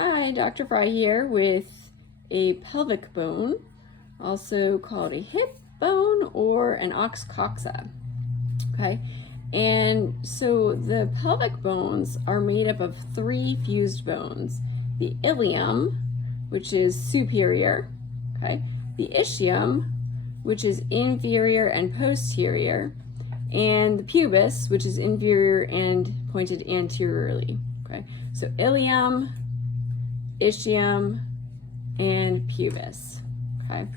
Hi, Dr. Fry here with a pelvic bone, also called a hip bone or an ox coxa. Okay, and so the pelvic bones are made up of three fused bones: the ilium, which is superior, okay, the ischium, which is inferior and posterior, and the pubis, which is inferior and pointed anteriorly. Okay, so ilium, ischium, and pubis. Okay,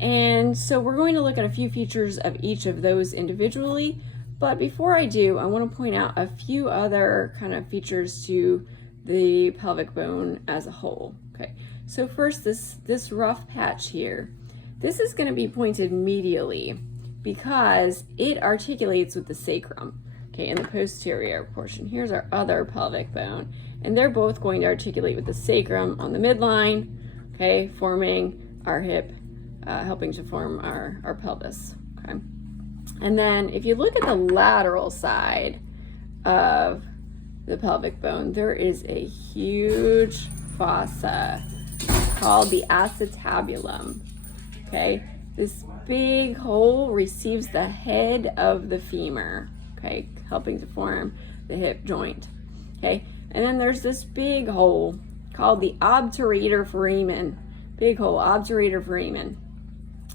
and so we're going to look at a few features of each of those individually, but before I do, I want to point out a few other kind of features to the pelvic bone as a whole. Okay, so first, this rough patch here, this is going to be pointed medially because it articulates with the sacrum, okay, in the posterior portion. Here's our other pelvic bone, and they're both going to articulate with the sacrum on the midline, okay, forming our hip, helping to form our pelvis, okay. And then if you look at the lateral side of the pelvic bone, there is a huge fossa called the acetabulum, okay. This big hole receives the head of the femur, okay, helping to form the hip joint, okay. And then there's this big hole called the obturator foramen, big hole, obturator foramen.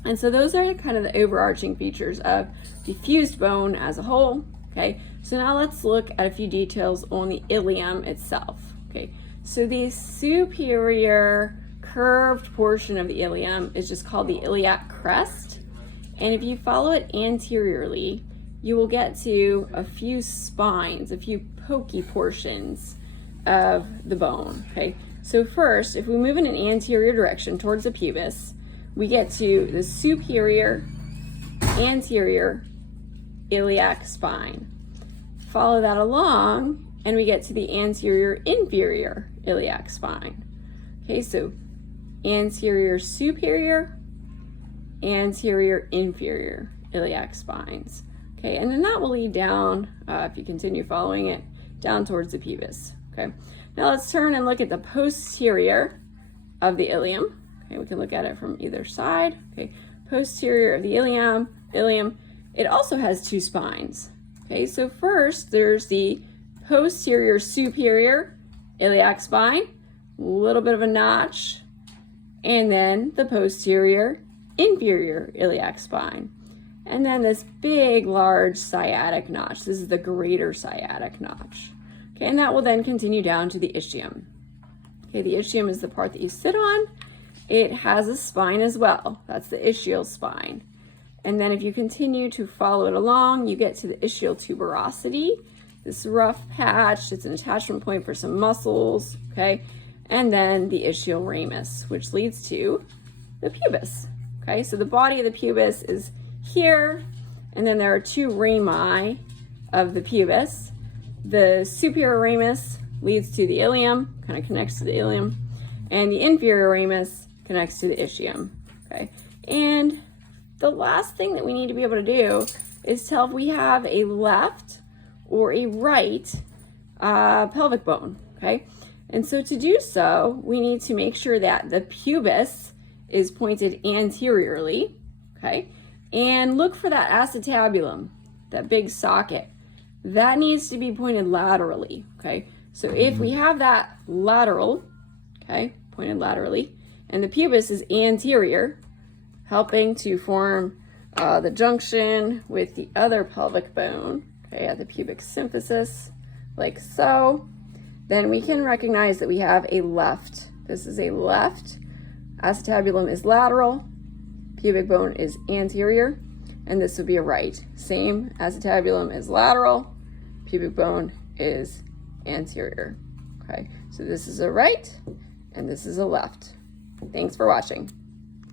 And so those are kind of the overarching features of the fused bone as a whole, okay. So now let's look at a few details on the ilium itself, okay. So the superior curved portion of the ilium is just called the iliac crest, and if you follow it anteriorly, you will get to a few spines, a few pokey portions of the bone, okay. So first, if we move in an anterior direction towards the pubis, we get to the superior anterior iliac spine. Follow that along and we get to the anterior inferior iliac spine. Okay, so anterior superior, anterior inferior iliac spines. Okay, and then that will lead down, if you continue following it, down towards the pubis. Okay, now let's turn and look at the posterior of the ilium. Okay, we can look at it from either side. Okay, posterior of the ilium, it also has two spines. Okay, so first there's the posterior superior iliac spine, a little bit of a notch, and then the posterior inferior iliac spine. And then this big, large sciatic notch. This is the greater sciatic notch. Okay, and that will then continue down to the ischium. Okay, the ischium is the part that you sit on. It has a spine as well. That's the ischial spine. And then if you continue to follow it along, you get to the ischial tuberosity, this rough patch. It's an attachment point for some muscles, okay? And then the ischial ramus, which leads to the pubis, okay? So the body of the pubis is here, and then there are two rami of the pubis. The superior ramus leads to the ilium, kind of connects to the ilium, and the inferior ramus connects to the ischium, okay? And the last thing that we need to be able to do is tell if we have a left or a right pelvic bone, okay? And so to do so, we need to make sure that the pubis is pointed anteriorly, okay? And look for that acetabulum, that big socket. That needs to be pointed laterally, okay? So if we have that lateral, okay, pointed laterally, and the pubis is anterior, helping to form the junction with the other pelvic bone, okay, at the pubic symphysis, like so, then we can recognize that we have a left. This is a left. Acetabulum is lateral, pubic bone is anterior, and this would be a right. Same, acetabulum is lateral, pubic bone is anterior. Okay, so this is a right and this is a left. Thanks for watching.